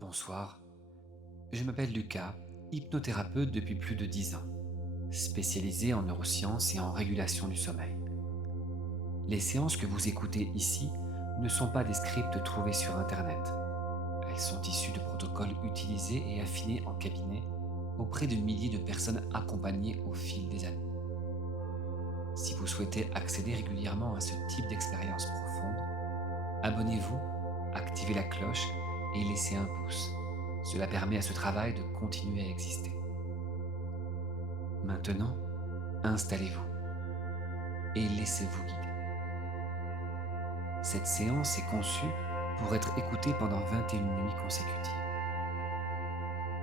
Bonsoir, je m'appelle Lucas, hypnothérapeute depuis plus de 10 ans, spécialisé en neurosciences et en régulation du sommeil. Les séances que vous écoutez ici ne sont pas des scripts trouvés sur Internet. Elles sont issues de protocoles utilisés et affinés en cabinet auprès de milliers de personnes accompagnées au fil des années. Si vous souhaitez accéder régulièrement à ce type d'expérience profonde, abonnez-vous, activez la cloche et laissez un pouce. Cela permet à ce travail de continuer à exister. Maintenant, installez-vous et laissez-vous guider. Cette séance est conçue pour être écoutée pendant 21 nuits consécutives.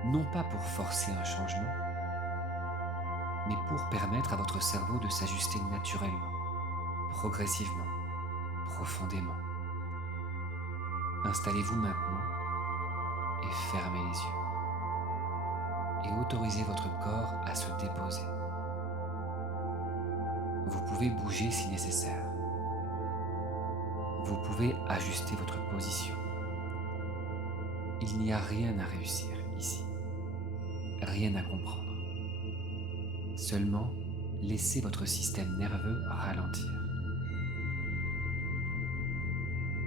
Non pas pour forcer un changement, mais pour permettre à votre cerveau de s'ajuster naturellement, progressivement, profondément. Installez-vous maintenant et fermez les yeux. Et autorisez votre corps à se déposer. Vous pouvez bouger si nécessaire. Vous pouvez ajuster votre position. Il n'y a rien à réussir ici, rien à comprendre. Seulement, laissez votre système nerveux ralentir.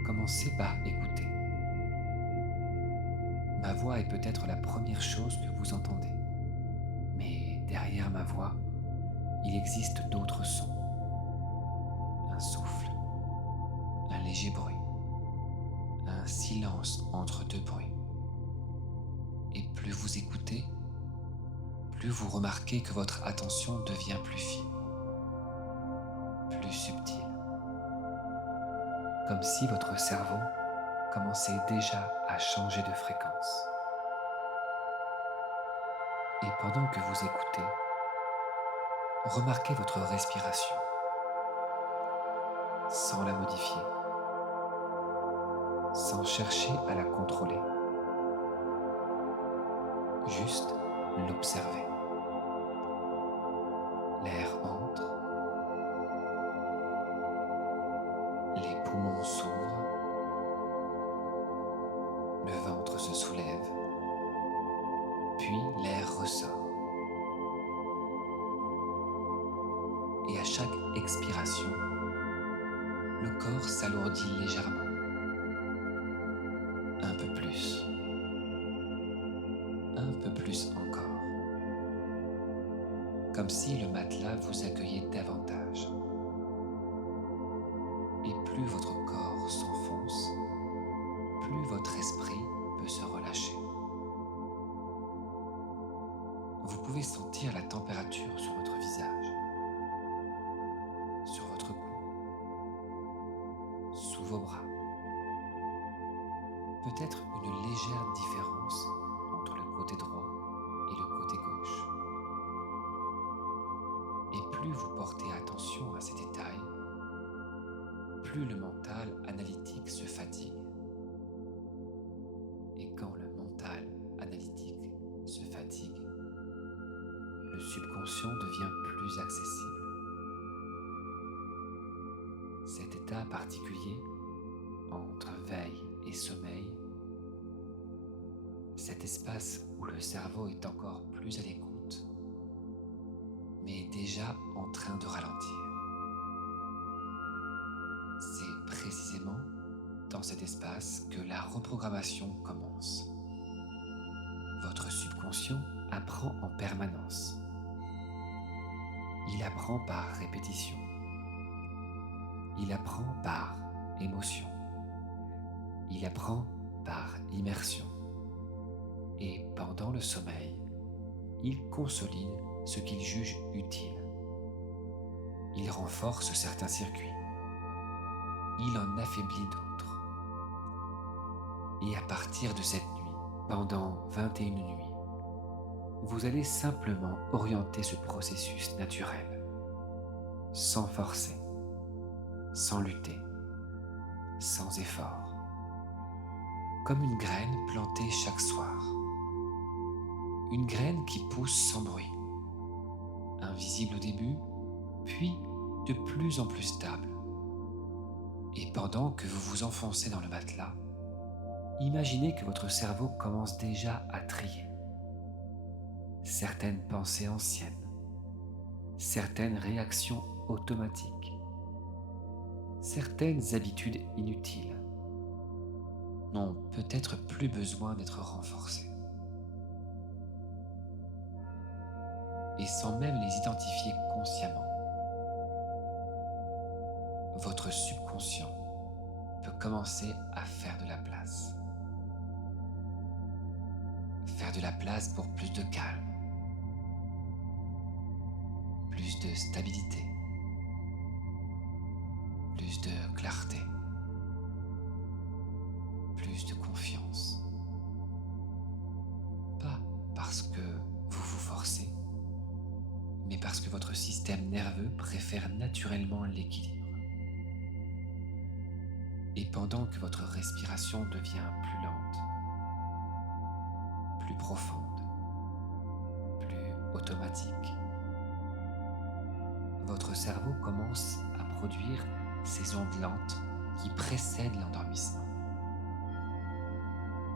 Commencez par écouter. Ma voix est peut-être la première chose que vous entendez, mais derrière ma voix, il existe d'autres sons. Un souffle, un léger bruit, un silence entre deux bruits. Et plus vous écoutez, plus vous remarquez que votre attention devient plus fine, plus subtile, comme si votre cerveau commençait déjà à changer de fréquence. Et pendant que vous écoutez, remarquez votre respiration, sans la modifier, sans chercher à la contrôler, juste l'observer. L'air entre, les poumons s'ouvrent, le ventre se soulève, puis l'air ressort. Et à chaque expiration, le corps s'alourdit légèrement, un peu plus encore, comme si le matelas vous accueillait davantage. Et plus votre corps s'enfonce, plus votre esprit peut se relâcher. Vous pouvez sentir la température sur votre visage, sur votre cou, sous vos bras. Peut-être une légère différence entre le côté droit et le côté gauche. Et plus vous portez attention à ces détails, plus le mental analytique se fatigue. Et quand le mental analytique se fatigue, le subconscient devient plus accessible. Cet état particulier, entre veille et sommeil, cet espace où le cerveau est encore plus à l'écoute, mais est déjà en train de ralentir. C'est précisément dans cet espace que la reprogrammation commence. Votre subconscient apprend en permanence. Il apprend par répétition. Il apprend par émotion. Il apprend par immersion. Et pendant le sommeil, il consolide ce qu'il juge utile. Il renforce certains circuits. Il en affaiblit d'autres. Et à partir de cette nuit, pendant 21 nuits, vous allez simplement orienter ce processus naturel, sans forcer, sans lutter, sans effort, comme une graine plantée chaque soir. Une graine qui pousse sans bruit, invisible au début, puis de plus en plus stable. Et pendant que vous vous enfoncez dans le matelas, Imaginez que votre cerveau commence déjà à trier certaines pensées anciennes, certaines réactions automatiques, certaines habitudes inutiles n'ont peut-être plus besoin d'être renforcées. Et sans même les identifier consciemment, votre subconscient peut commencer à faire de la place. Faire de la place pour plus de calme, plus de stabilité, plus de clarté, plus de confiance. Pas parce que vous vous forcez, mais parce que votre système nerveux préfère naturellement l'équilibre. Et pendant que votre respiration devient plus lente, plus profonde, plus automatique, votre cerveau commence à produire ces ondes lentes qui précèdent l'endormissement.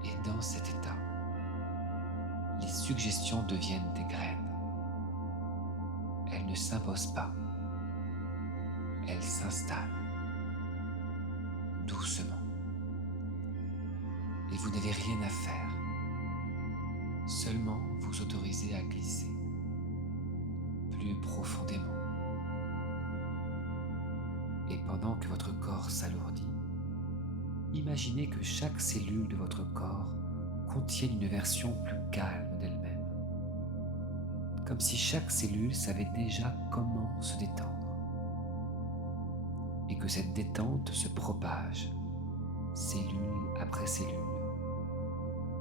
Et dans cet état, les suggestions deviennent des graines. Elles ne s'imposent pas, elles s'installent doucement. Et vous n'avez rien à faire, seulement vous autoriser à glisser plus profondément. Et pendant que votre corps s'alourdit, imaginez que chaque cellule de votre corps contienne une version plus calme d'elle-même, comme si chaque cellule savait déjà comment se détendre, et que cette détente se propage, cellule après cellule,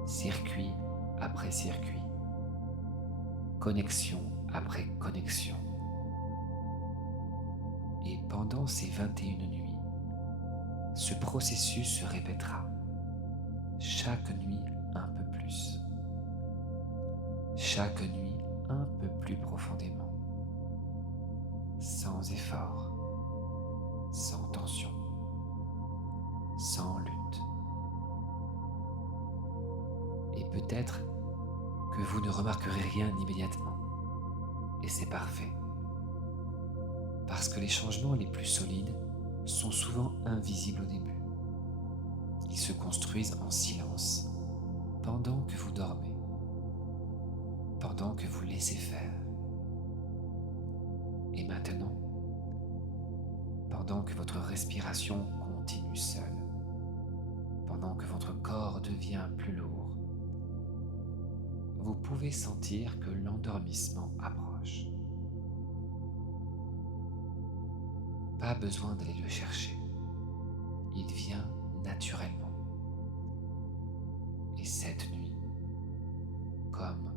circuit après circuit, connexion après connexion. Et pendant ces 21 nuits, ce processus se répétera, chaque nuit un peu plus, chaque nuit un peu plus profondément, sans effort, sans tension, sans lutte. Et peut-être que vous ne remarquerez rien immédiatement, et c'est parfait, parce que les changements les plus solides sont souvent invisibles au début. Ils se construisent en silence pendant que vous dormez, pendant que vous laissez faire. Et maintenant, pendant que votre respiration continue seule, pendant que votre corps devient plus lourd, vous pouvez sentir que l'endormissement approche. Pas besoin d'aller le chercher. Il vient naturellement. Et cette nuit, comme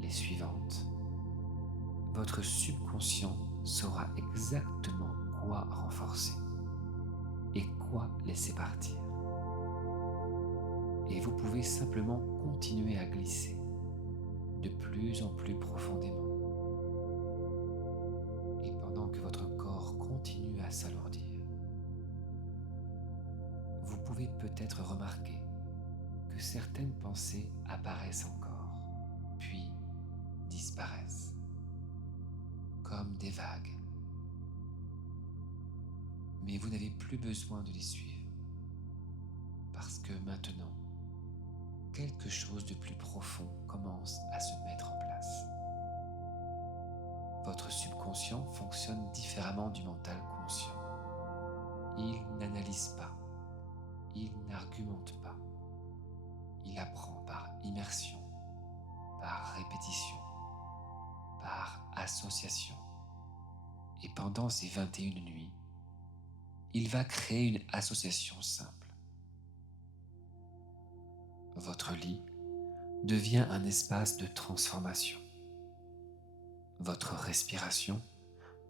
les suivantes, votre subconscient saura exactement quoi renforcer et quoi laisser partir. Et vous pouvez simplement continuer à glisser de plus en plus profondément. Et pendant que votre corps continue à s'alourdir, vous pouvez peut-être remarquer que certaines pensées apparaissent encore, puis disparaissent, comme des vagues. Mais vous n'avez plus besoin de les suivre, parce que maintenant, quelque chose de plus profond commence à se mettre en place. Votre subconscient fonctionne différemment du mental conscient. Il n'analyse pas, il n'argumente pas. Il apprend par immersion, par répétition, par association. Et pendant ces 21 nuits, il va créer une association simple. Votre lit devient un espace de transformation. Votre respiration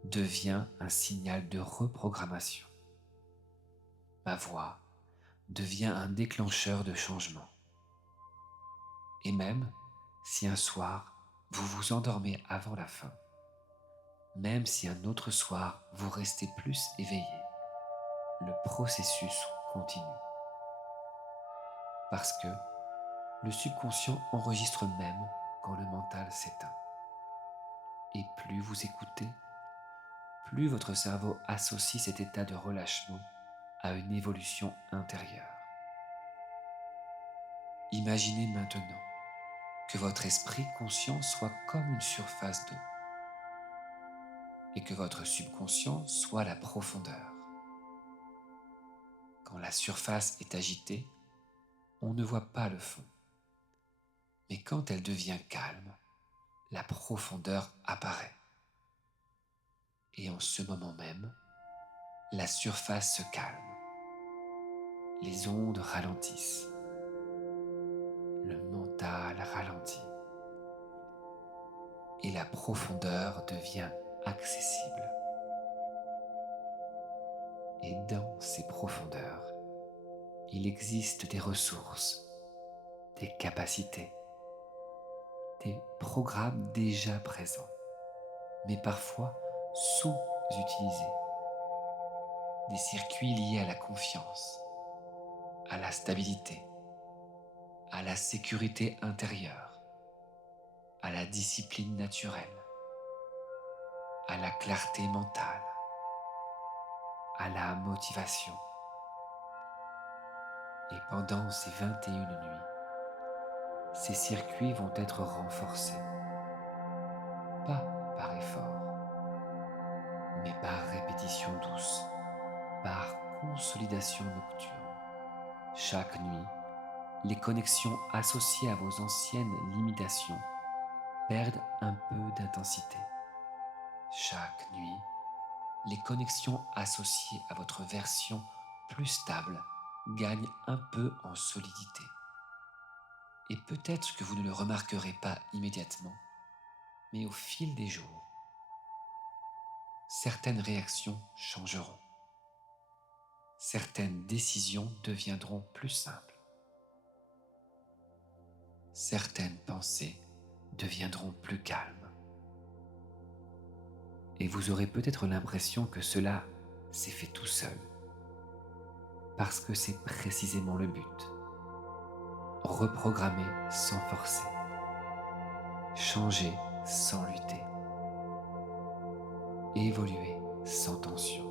devient un signal de reprogrammation. Ma voix devient un déclencheur de changement. Et même si un soir vous vous endormez avant la fin, même si un autre soir vous restez plus éveillé, le processus continue. parce que le subconscient enregistre même quand le mental s'éteint. Et plus vous écoutez, plus votre cerveau associe cet état de relâchement à une évolution intérieure. Imaginez maintenant que votre esprit conscient soit comme une surface d'eau et que votre subconscient soit la profondeur. Quand la surface est agitée, on ne voit pas le fond. Mais quand elle devient calme, la profondeur apparaît. Et en ce moment même, la surface se calme. Les ondes ralentissent. Le mental ralentit. Et la profondeur devient accessible. Et dans ces profondeurs, il existe des ressources, des capacités, des programmes déjà présents, mais parfois sous-utilisés, des circuits liés à la confiance, à la stabilité, à la sécurité intérieure, à la discipline naturelle, à la clarté mentale, à la motivation. Et pendant ces 21 nuits, ces circuits vont être renforcés, pas par effort, mais par répétition douce, par consolidation nocturne. Chaque nuit, les connexions associées à vos anciennes limitations perdent un peu d'intensité. Chaque nuit, les connexions associées à votre version plus stable gagnent un peu en solidité. Et peut-être que vous ne le remarquerez pas immédiatement, mais au fil des jours, certaines réactions changeront. Certaines décisions deviendront plus simples. Certaines pensées deviendront plus calmes. Et vous aurez peut-être l'impression que cela s'est fait tout seul, parce que c'est précisément le but. Reprogrammer sans forcer, changer sans lutter, évoluer sans tension.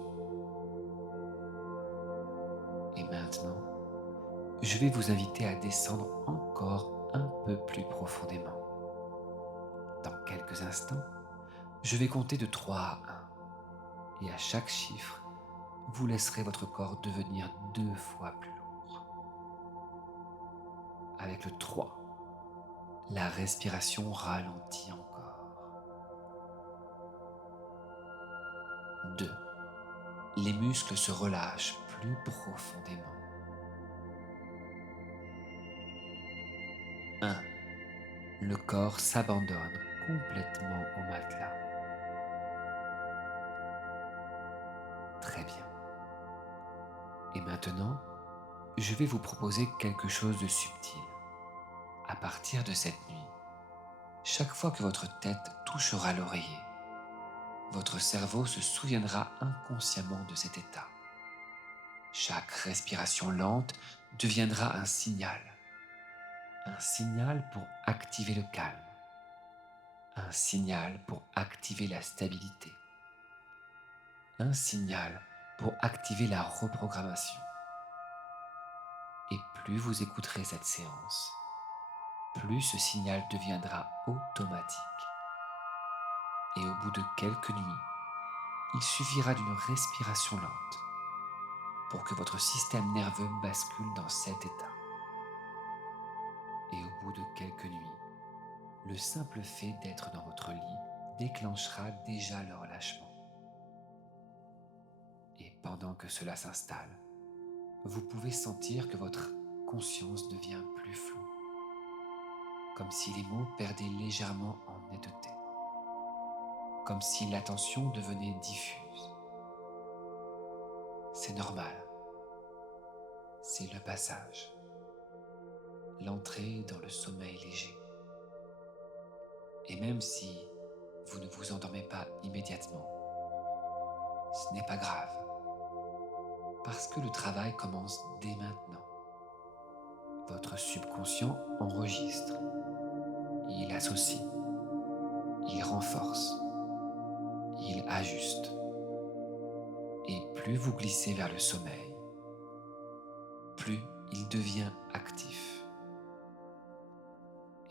Et maintenant, je vais vous inviter à descendre encore un peu plus profondément. Dans quelques instants, je vais compter de 3 à 1, et à chaque chiffre, vous laisserez votre corps devenir 2 fois plus lourd. Avec le 3, la respiration ralentit encore. 2, les muscles se relâchent plus profondément. 1, le corps s'abandonne complètement au matelas. Très bien. Et maintenant, je vais vous proposer quelque chose de subtil. À partir de cette nuit, chaque fois que votre tête touchera l'oreiller, votre cerveau se souviendra inconsciemment de cet état. Chaque respiration lente deviendra un signal pour activer le calme, un signal pour activer la stabilité, un signal pour activer la reprogrammation. Et plus vous écouterez cette séance, plus ce signal deviendra automatique. Et au bout de quelques nuits, il suffira d'une respiration lente pour que votre système nerveux bascule dans cet état. Et au bout de quelques nuits, le simple fait d'être dans votre lit déclenchera déjà le relâchement. Et pendant que cela s'installe, vous pouvez sentir que votre conscience devient plus floue, comme si les mots perdaient légèrement en netteté, comme si l'attention devenait diffuse. C'est normal, c'est le passage, l'entrée dans le sommeil léger. Et même si vous ne vous endormez pas immédiatement, ce n'est pas grave, parce que le travail commence dès maintenant. Votre subconscient enregistre, il associe, il renforce, il ajuste. Et plus vous glissez vers le sommeil, plus il devient actif.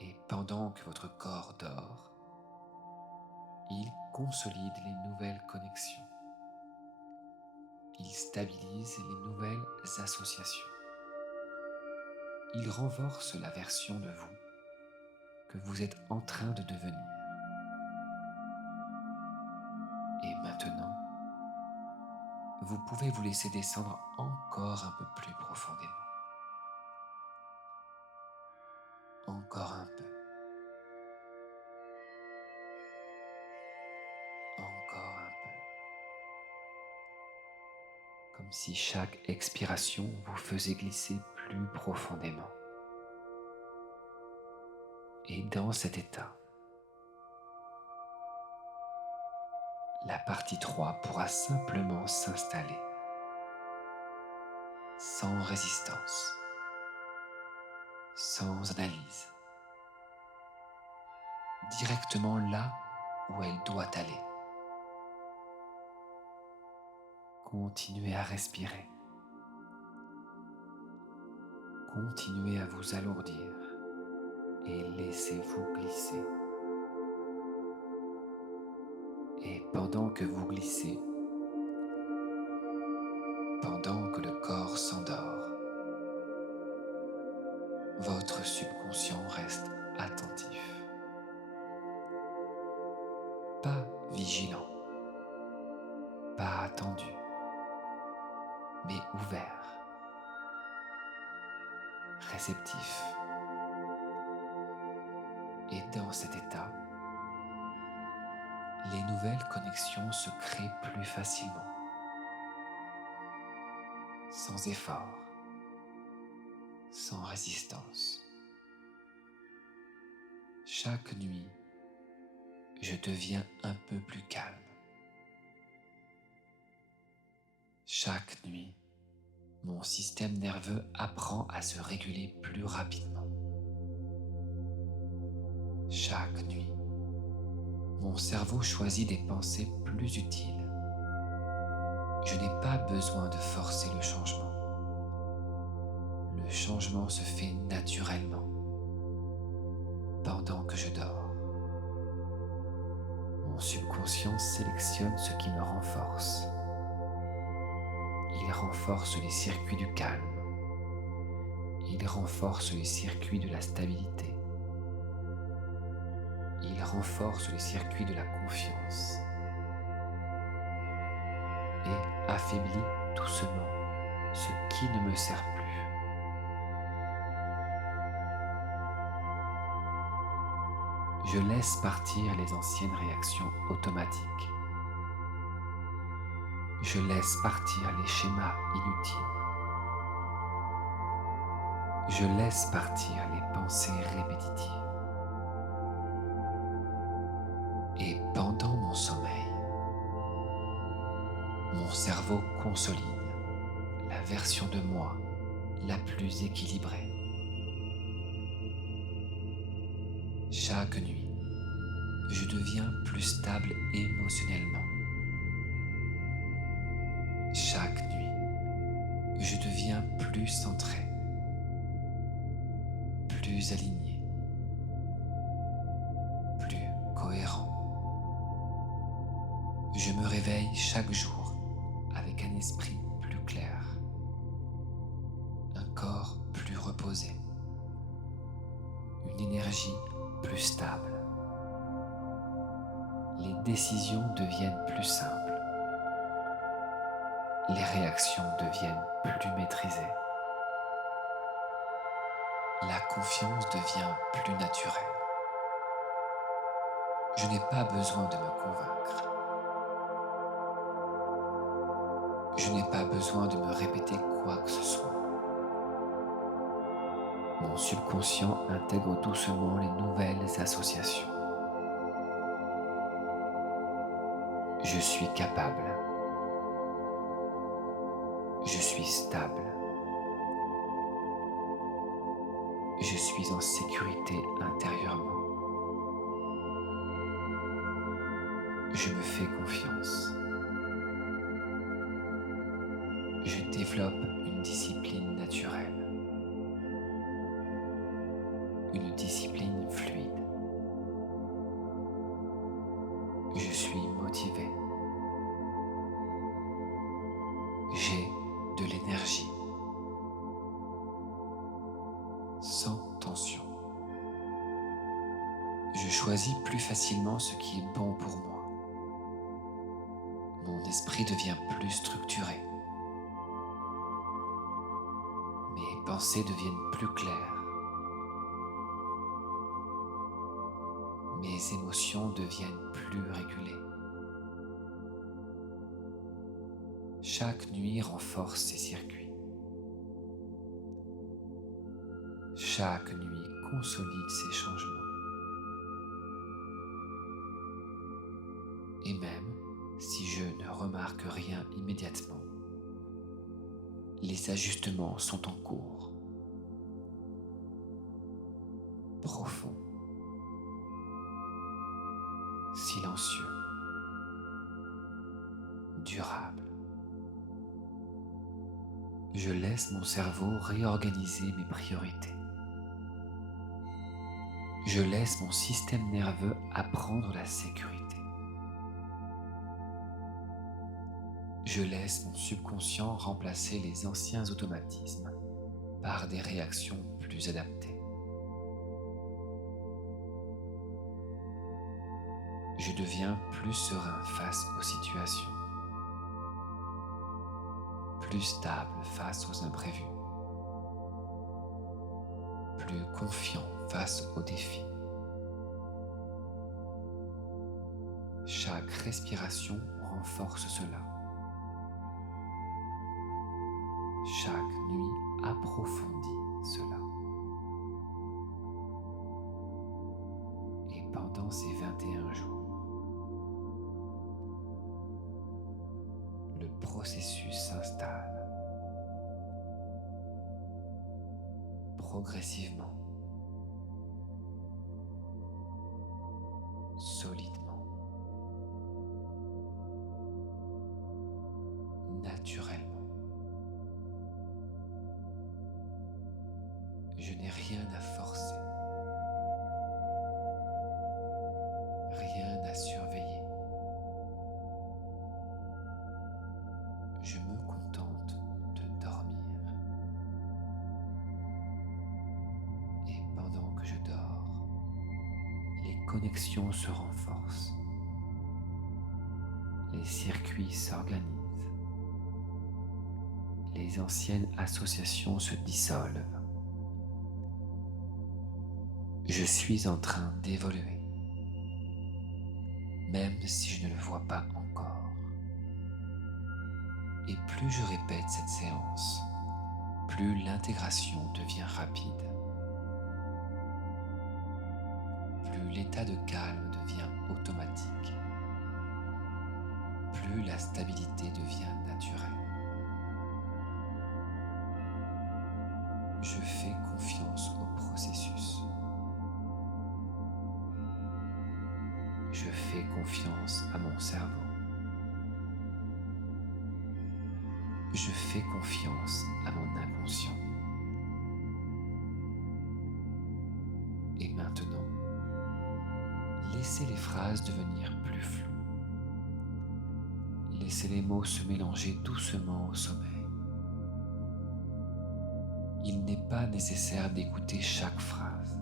Et pendant que votre corps dort, il consolide les nouvelles connexions. Il stabilise les nouvelles associations. Il renforce la version de vous que vous êtes en train de devenir. Et maintenant, vous pouvez vous laisser descendre encore un peu plus profondément. Encore un peu. Encore un peu. Comme si chaque expiration vous faisait glisser plus profondément. Et dans cet état, la partie 3 pourra simplement s'installer, sans résistance, sans analyse, directement là où elle doit aller. Continuez à respirer. Continuez à vous alourdir et laissez-vous glisser. Et pendant que vous glissez, pendant que le corps s'endort, votre subconscient reste attentif. Pas vigilant, pas attendu, mais ouvert, réceptif. Et dans cet état, les nouvelles connexions se créent plus facilement, sans effort, sans résistance. Chaque nuit, je deviens un peu plus calme. Chaque nuit, mon système nerveux apprend à se réguler plus rapidement. Chaque nuit, mon cerveau choisit des pensées plus utiles. Je n'ai pas besoin de forcer le changement. Le changement se fait naturellement pendant que je dors. Mon subconscient sélectionne ce qui me renforce. Il renforce les circuits du calme. Il renforce les circuits de la stabilité. Il renforce les circuits de la confiance. Et affaiblit doucement ce qui ne me sert plus. Je laisse partir les anciennes réactions automatiques. Je laisse partir les schémas inutiles. Je laisse partir les pensées répétitives. Et pendant mon sommeil, mon cerveau consolide la version de moi la plus équilibrée. Chaque nuit, je deviens plus stable émotionnellement. Chaque nuit, je deviens plus centré, plus aligné, plus cohérent. Je me réveille chaque jour avec un esprit plus clair, un corps plus reposé, une énergie plus stable. Les décisions deviennent plus simples. Les réactions deviennent plus maîtrisées. La confiance devient plus naturelle. Je n'ai pas besoin de me convaincre. Je n'ai pas besoin de me répéter quoi que ce soit. Mon subconscient intègre doucement les nouvelles associations. Je suis capable. Je suis stable. Je suis en sécurité intérieurement. Je me fais confiance. Je développe une discipline naturelle, une discipline fluide. Je suis motivé. J'ai de l'énergie, sans tension. Je choisis plus facilement ce qui est bon pour moi. Mon esprit devient plus structuré. Mes pensées deviennent plus claires. Mes émotions deviennent plus régulées. Chaque nuit renforce ses circuits. Chaque nuit consolide ses changements. Et même si je ne remarque rien immédiatement, les ajustements sont en cours. Profond, silencieux, durable. Je laisse mon cerveau réorganiser mes priorités. Je laisse mon système nerveux apprendre la sécurité. Je laisse mon subconscient remplacer les anciens automatismes par des réactions plus adaptées. Je deviens plus serein face aux situations, plus stable face aux imprévus, plus confiant face aux défis. Chaque respiration renforce cela. Chaque nuit approfondit cela. Et pendant ces 21 jours, le processus s'installe progressivement, solidement, naturellement. Je n'ai rien à forcer, rien à surveiller. Je me contente de dormir. Et pendant que je dors, les connexions se renforcent. Les circuits s'organisent. Les anciennes associations se dissolvent. Je suis en train d'évoluer, même si je ne le vois pas encore. Et plus je répète cette séance, plus l'intégration devient rapide. Plus l'état de calme devient automatique. Plus la stabilité devient naturelle. Je fais confiance au processus. Je fais confiance à mon cerveau. Je fais confiance à mon inconscient. Et maintenant, laissez les phrases devenir plus floues. Laissez les mots se mélanger doucement au sommeil. Il n'est pas nécessaire d'écouter chaque phrase.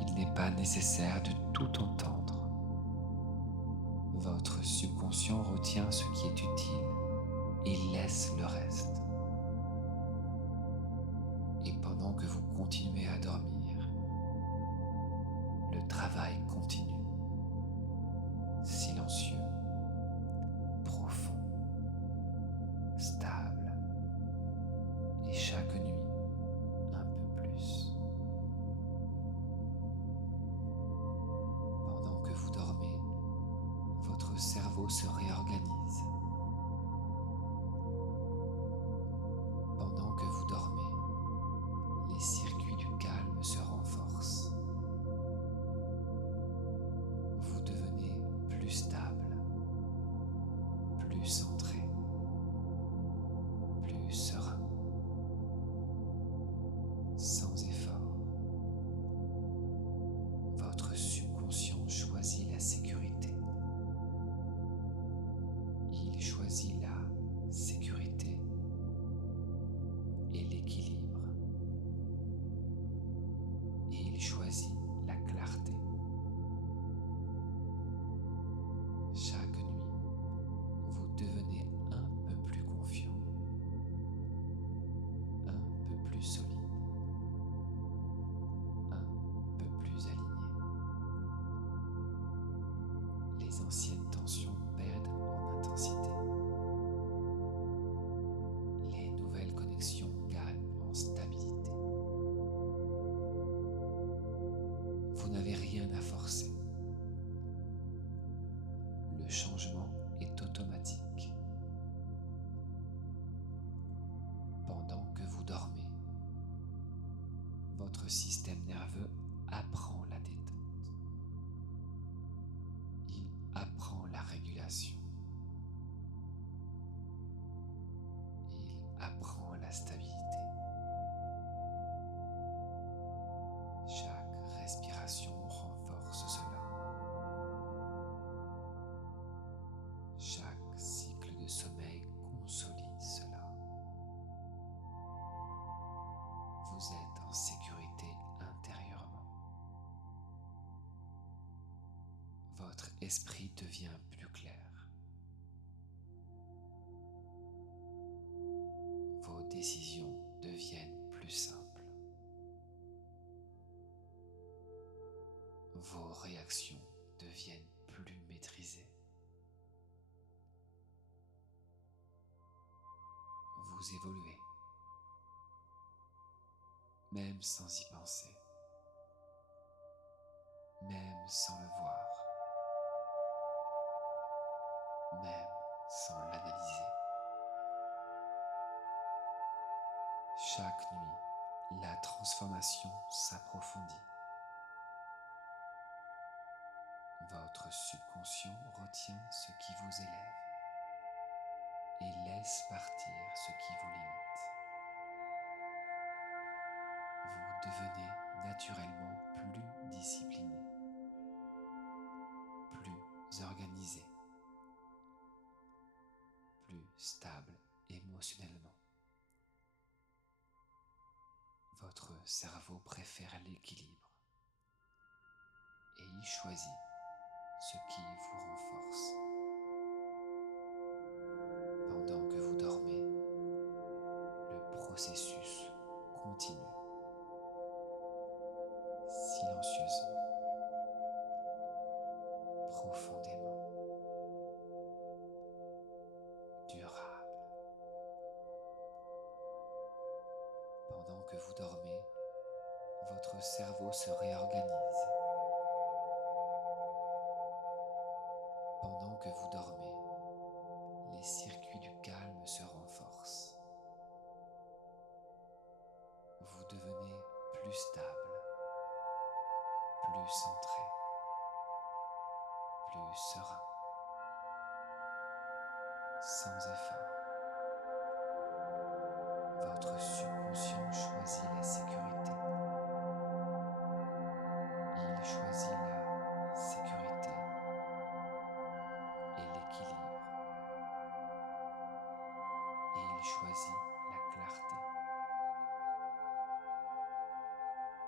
Il n'est pas nécessaire de tout entendre. Votre subconscient retient ce qui est utile et laisse le reste. Et pendant que vous continuez à dormir, le travail continue, silencieux, profond, stable, et chaque nuit un peu plus. Pendant que vous dormez, votre cerveau se réorganise. Pendant que vous dormez, les sans effort. Votre subconscient choisit la sécurité. Il choisit la sécurité et l'équilibre. Et il choisit la clarté. Chaque nuit, vous devenez un peu plus confiant, un peu plus solide, un peu plus aligné. Les anciennes tensions perdent en intensité. Les nouvelles connexions gagnent en stabilité. Vous n'avez rien à forcer. Le changement est automatique. Pendant que vous dormez, votre système nerveux apprend la détente. Il apprend la régulation. Il apprend la stabilité. Chaque respiration renforce cela. Chaque cycle de sommeil consolide cela. Vous êtes en sécurité intérieurement. Votre esprit devient plus clair. Vos décisions deviennent plus simples. Vos réactions deviennent plus maîtrisées. Vous évoluez, même sans y penser, même sans le voir, même sans l'analyser. Chaque nuit, la transformation s'approfondit. Votre subconscient retient ce qui vous élève et laisse partir ce qui vous limite. Vous devenez naturellement plus discipliné, plus organisé, plus stable émotionnellement. Votre cerveau préfère l'équilibre et il choisit ce qui vous renforce. Pendant que vous dormez, le processus continue, silencieusement, profondément, durable. Pendant que vous dormez, votre cerveau se réorganise. Pendant que vous dormez, les circuits du calme se renforcent. Vous devenez plus stable, plus centré, plus serein, sans effort. Votre subconscient choisit la sécurité. Il choisit la sécurité et l'équilibre. Et il choisit la clarté.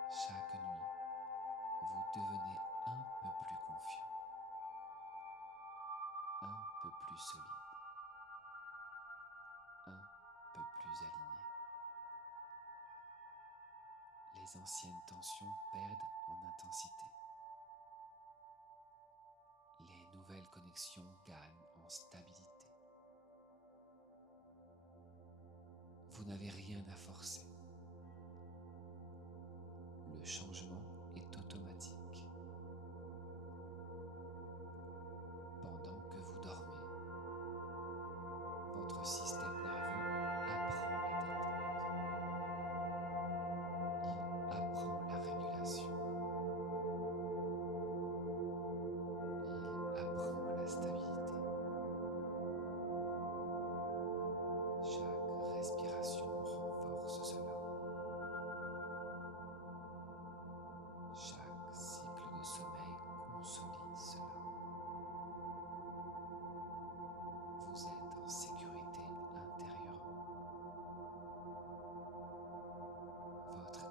Chaque nuit, vous devenez un peu plus confiant, un peu plus solide, un peu plus aligné. Les anciennes tensions perdent en intensité. Les nouvelles connexions gagnent en stabilité. Vous n'avez rien à forcer. Le changement est automatique. Pendant que vous dormez, votre système nerveux apprend la détente. Il apprend la régulation. Il apprend la stabilité. Chaque respiration renforce cela.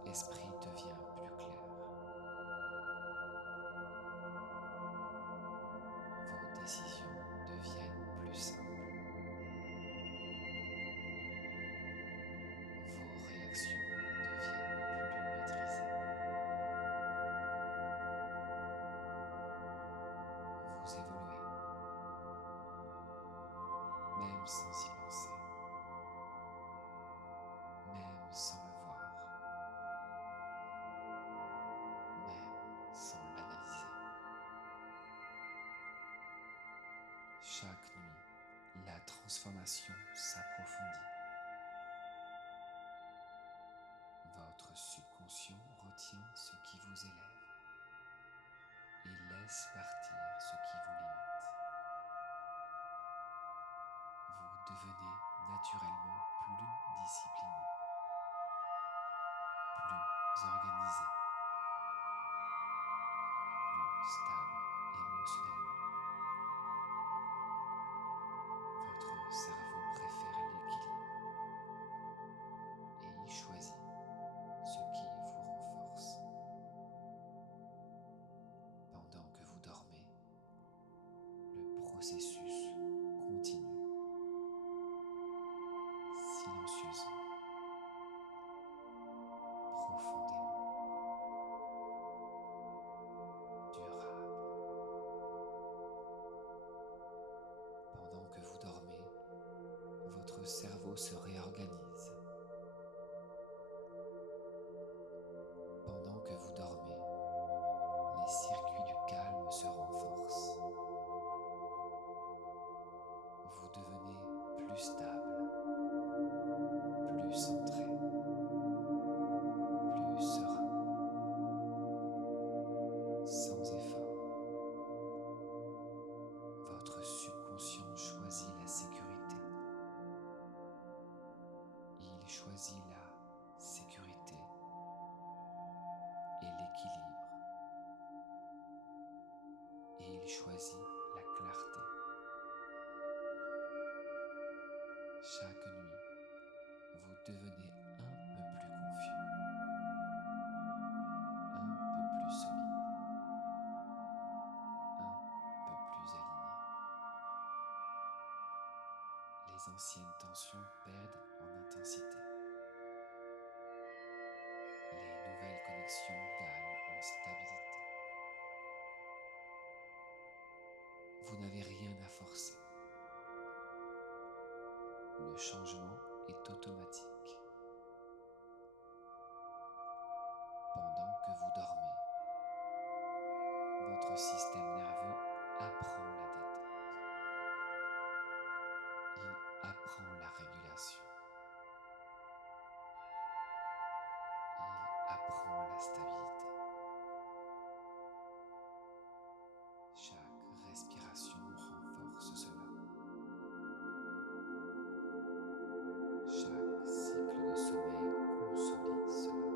esprit devient plus clair. Vos décisions deviennent plus simples. Vos réactions deviennent plus maîtrisées. Vous évoluez, même sans y penser, même sans le voir, même sans l'analyser. Chaque nuit, la transformation s'approfondit. Votre subconscient retient ce qui vous élève et laisse partir ce qui vous limite. Vous devenez naturellement plus discipliné, plus organisé, plus stable émotionnellement. Votre cerveau préfère l'équilibre et y choisit ce qui vous renforce. Pendant que vous dormez, le processus continue, silencieusement, profondément, durable. Pendant que vous dormez, votre cerveau se réorganise. Pendant que vous dormez, les circuits du calme se renforcent. Vous devenez plus stable, plus centré, plus serein, sans effort. Votre subconscient choisit la sécurité. Il choisit la sécurité et l'équilibre. Et il choisit la clarté. Chaque nuit, vous devenez un peu plus confiant, un peu plus solide, un peu plus aligné. Les anciennes tensions perdent en intensité. Les nouvelles connexions gagnent en stabilité. Vous n'avez rien à forcer. Le changement est automatique. Pendant que vous dormez, votre système nerveux apprend la détente. Il apprend la régulation. Il apprend la stabilité. Chaque respiration renforce cela. Chaque cycle de sommeil consolide cela.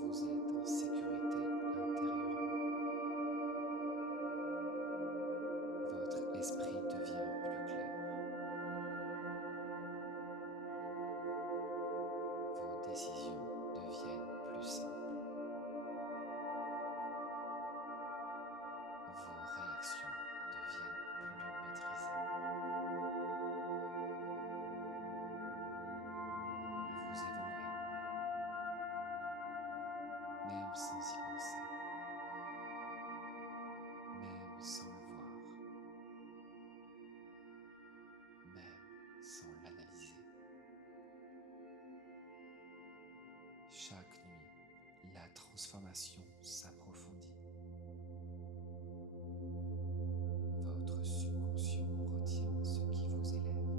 Vous êtes en sécurité intérieurement. Votre esprit devient plus clair. Vos décisions deviennent plus simples. Vos réactions deviennent plus maîtrisées. Vous évoluez, même sans y penser, même sans le voir, même sans l'analyser. Chaque nuit, la transformation s'approfondit. Votre subconscient retient ce qui vous élève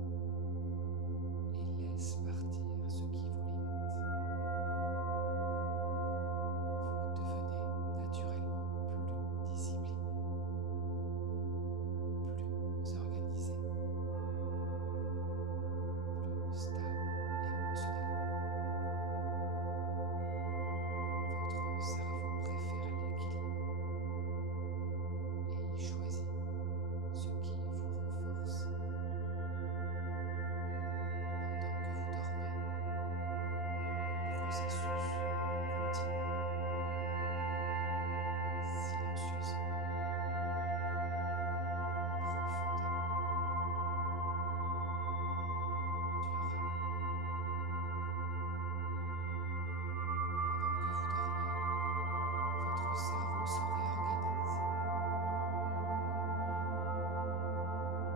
et laisse partir ce qui vous limite. Vous devenez naturellement plus discipliné, plus organisé, plus stable émotionnellement. Votre cerveau préfère l'équilibre processus continue, silencieusement, profondément, durable. Pendant que vous dormez, votre cerveau se réorganise.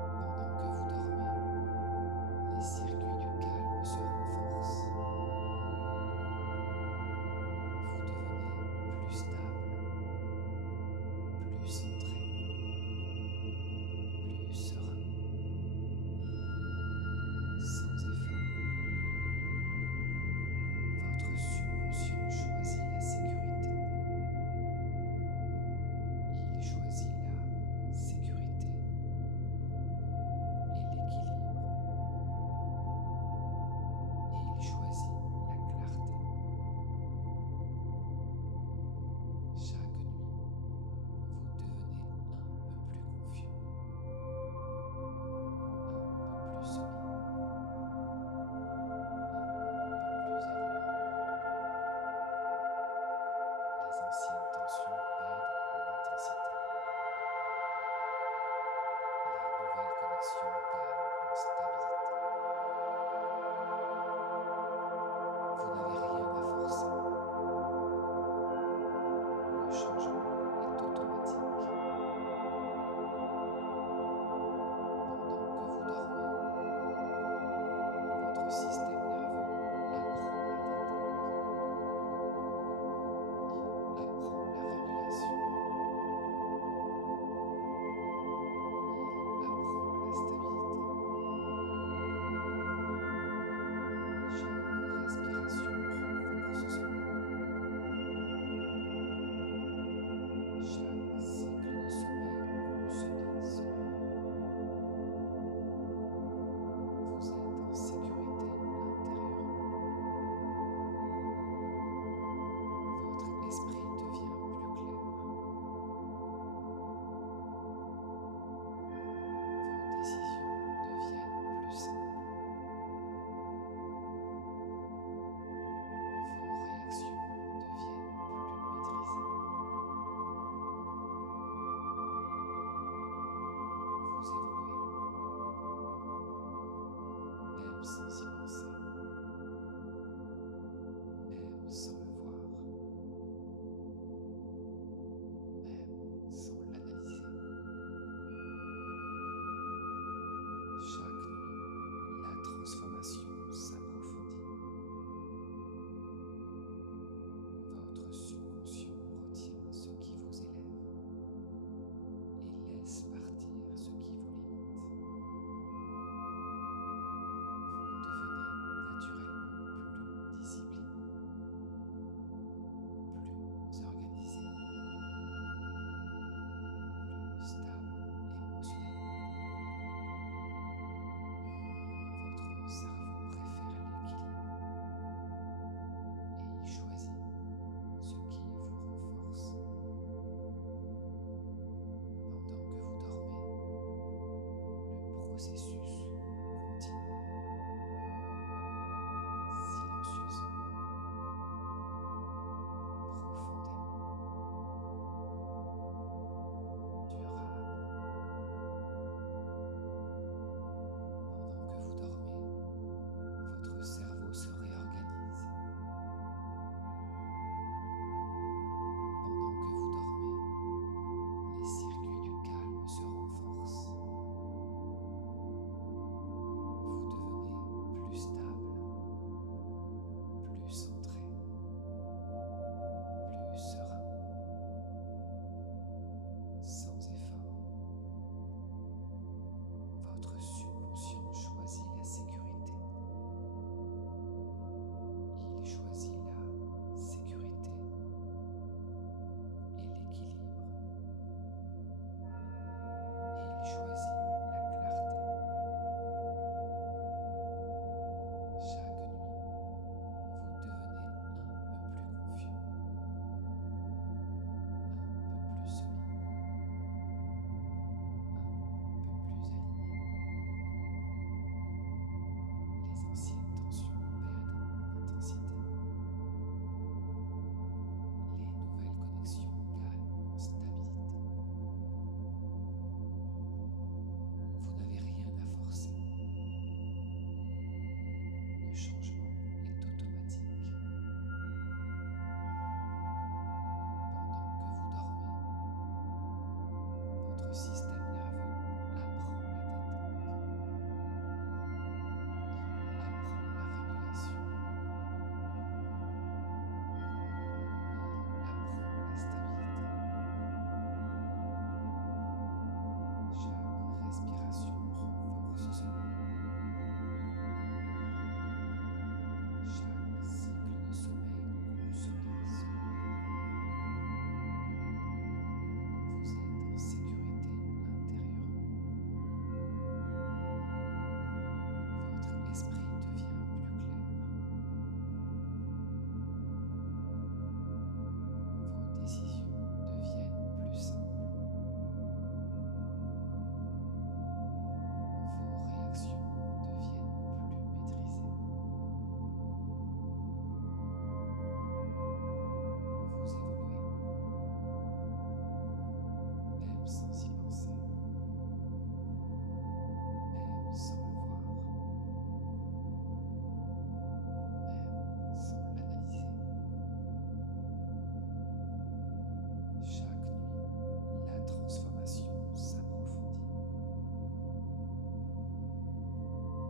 Pendant que vous dormez, les circuits du calme se renforcent. Vous devenez plus stable, plus centré, plus serein, sans effort. Votre subconscient choisit la sécurité. Il choisit la sécurité et l'équilibre. Et il choisit la clarté. Chaque nuit, vous devenez un peu plus confiant, un peu plus solide, un peu plus aligné. Les anciennes tensions perdent en intensité. Les nouvelles connexions gagnent en stabilité. Vous n'avez rien à forcer. Le changement est automatique. Pendant que vous dormez, votre système nerveux apprend la détente. Il apprend la régulation. Il apprend la stabilité. Chaque respiration renforce cela. Chaque cycle de sommeil consolide cela. Vous êtes en sécurité intérieurement. Votre esprit devient plus clair. Vos décisions deviennent plus simples. Vos réactions deviennent plus maîtrisées. Vous évoluez, même sans y penser, même sans le voir, même sans l'analyser. Chaque nuit, la transformation s'approfondit. Votre subconscient retient ce qui vous élève et laisse partir ce qui vous limite. Vous devenez naturellement plus discipliné, plus organisé, plus stable émotionnellement. Votre cerveau préfère l'équilibre et il choisit ce qui vous renforce. Pendant que vous dormez, le processus continue, silencieusement, profondément, durable. Pendant que vous dormez, votre cerveau se réorganise. Pendant que vous dormez, les circuits du calme se renforcent. Votre système nerveux apprend la détente, il apprend la régulation, il apprend la stabilité. Chaque respiration renforce cela. Chaque cycle de sommeil consolide cela. Vous êtes en sécurité intérieurement. Votre esprit devient plus clair. Vos décisions deviennent plus simples. Vos réactions deviennent plus maîtrisées. Vous évoluez, même sans y penser, même sans le voir, même sans l'analyser. Chaque nuit, la transformation s'approfondit.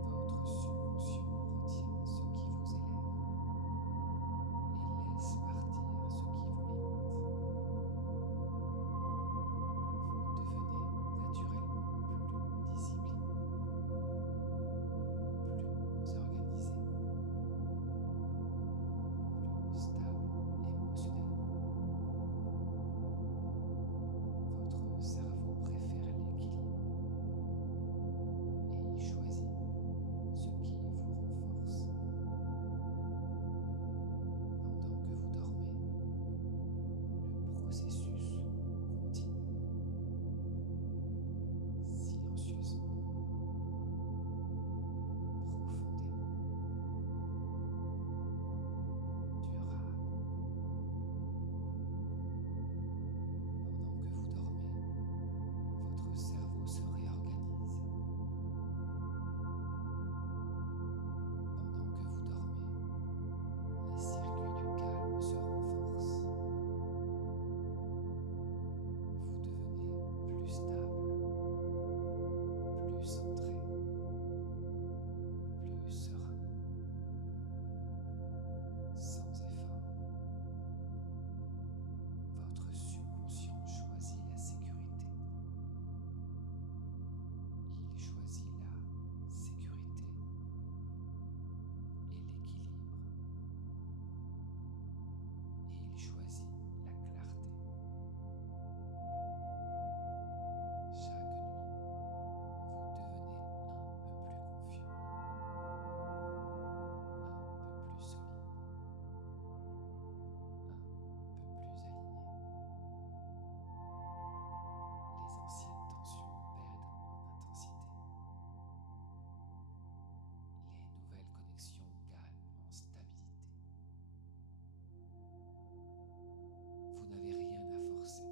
Votre subconscient retient ce qui vous élève et laisse partir ce qui vous limite. Vous devenez naturellement plus discipliné, plus organisé, plus stable émotionnellement. Votre cerveau préfère l'équilibre et il choisit ce qui vous renforce. Pendant que vous dormez, le processus continue silencieusement, profondément, durable. Pendant que vous dormez, votre cerveau se réorganise. Pendant que vous dormez, les circuits du calme se renforcent. Vous devenez plus stable, plus centré, plus serein, sans effort. Votre subconscient choisit la sécurité. Il choisit la sécurité et l'équilibre. Et il choisit la clarté. Chaque nuit, vous devenez un peu plus confiant, un peu plus solide, un peu plus aligné. Les anciennes tensions perdent en intensité. Les nouvelles connexions gagnent en stabilité. Vous n'avez rien à forcer.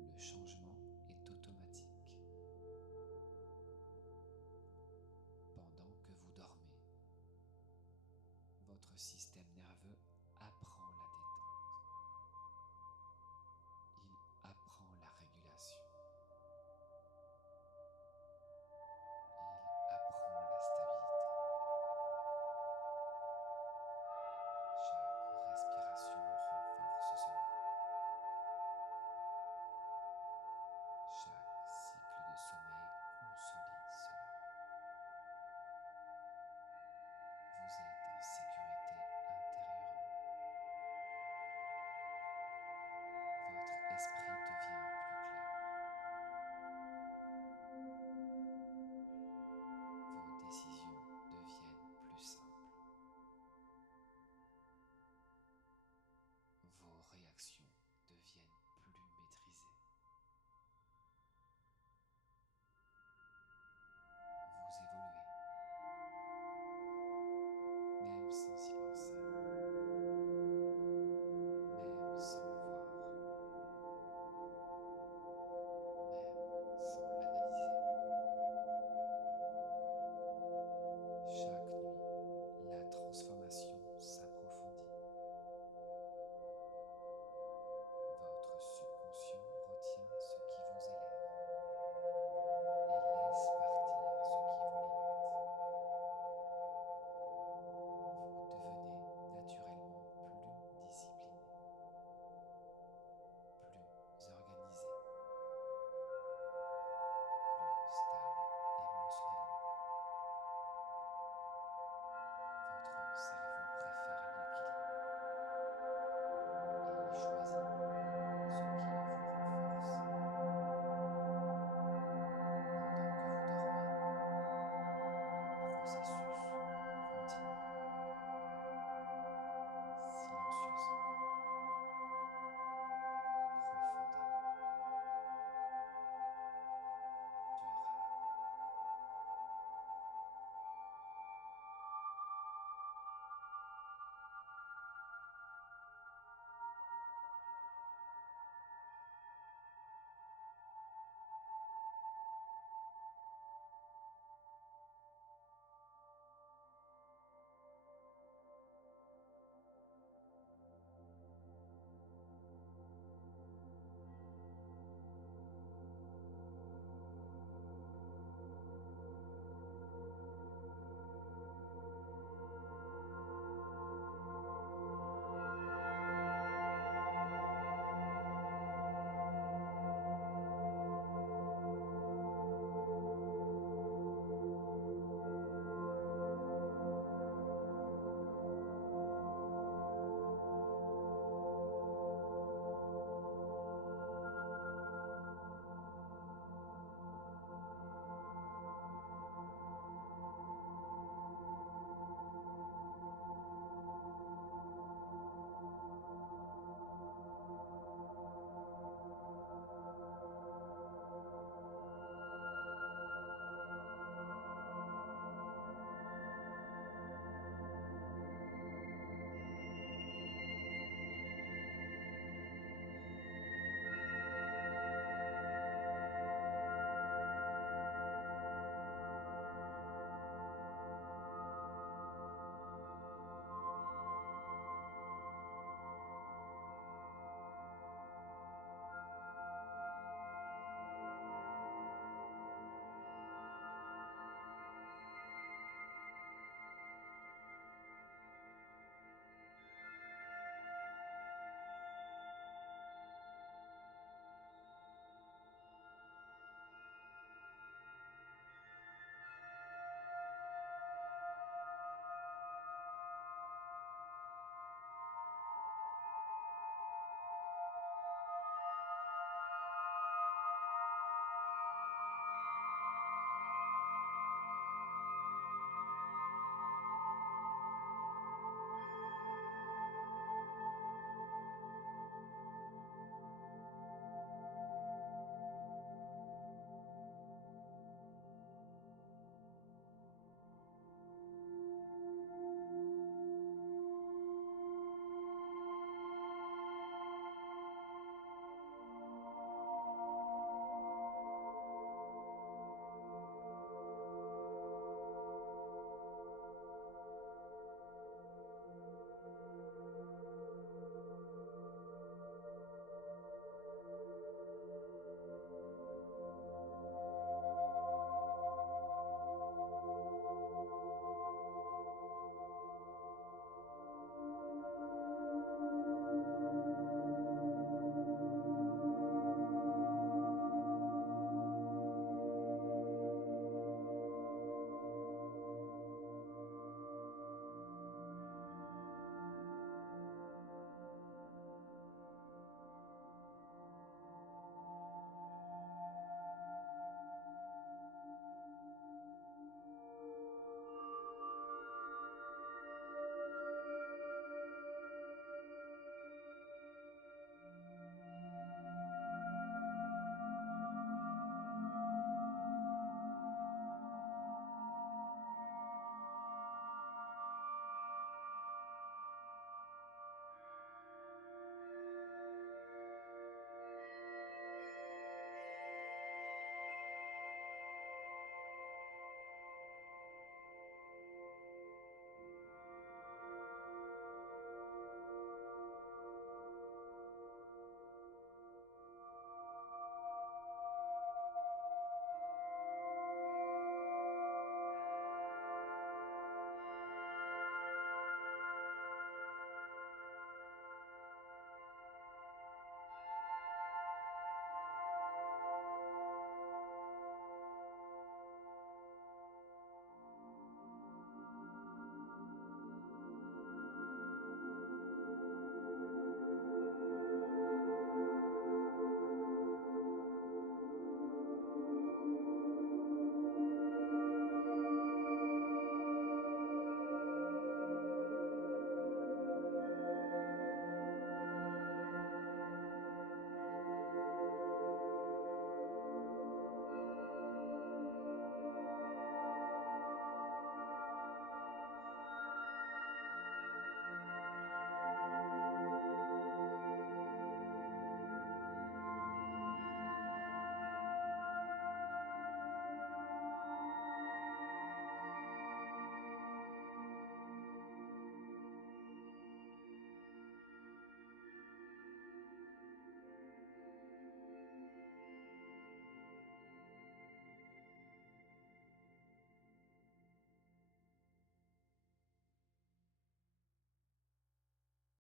Le changement est automatique. Pendant que vous dormez, votre système nerveux apprend la